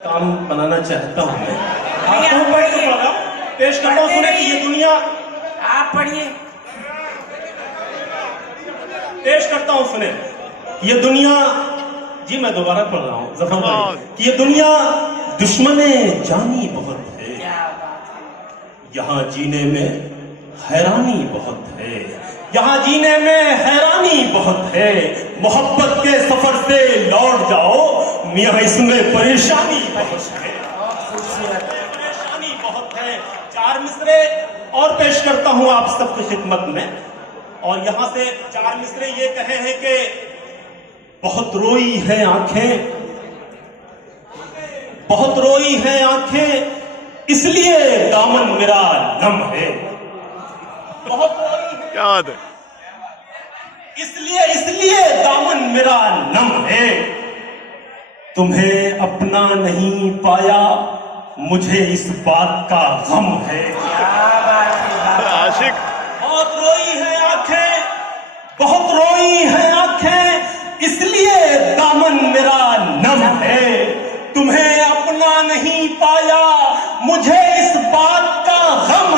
काम बनाना चाहता हूँ मैं। आपको पेश करता हूँ सुने कि ये दुनिया, आप पढ़िए। पेश करता हूँ सुने, ये दुनिया, जी मैं दोबारा पढ़ रहा हूँ जफर भाई, कि ये दुनिया दुश्मने जानी बहुत है, क्या बात है। यहाँ जीने में हैरानी बहुत है, यहाँ जीने में हैरानी बहुत है। मोहब्बत के सफर से लौट जाओ मियाँ, इसमें परेशानी बहुत है, परेशानी बहुत है। चार मिसरे और पेश करता हूं आप सबकी खिदमत में, और यहां से चार मिसरे ये कहे हैं कि बहुत रोई है आंखें, बहुत रोई है आंखें, इसलिए दामन मेरा नम है। बहुत रोई है, क्या बात है। इसलिए दामन मेरा नम है। तुम्हें अपना नहीं पाया, मुझे इस बात का गम है। आशिक बहुत रोई है आंखें, बहुत रोई है आंखें, इसलिए दामन मेरा नम है। तुम्हें अपना नहीं पाया, मुझे इस बात का गम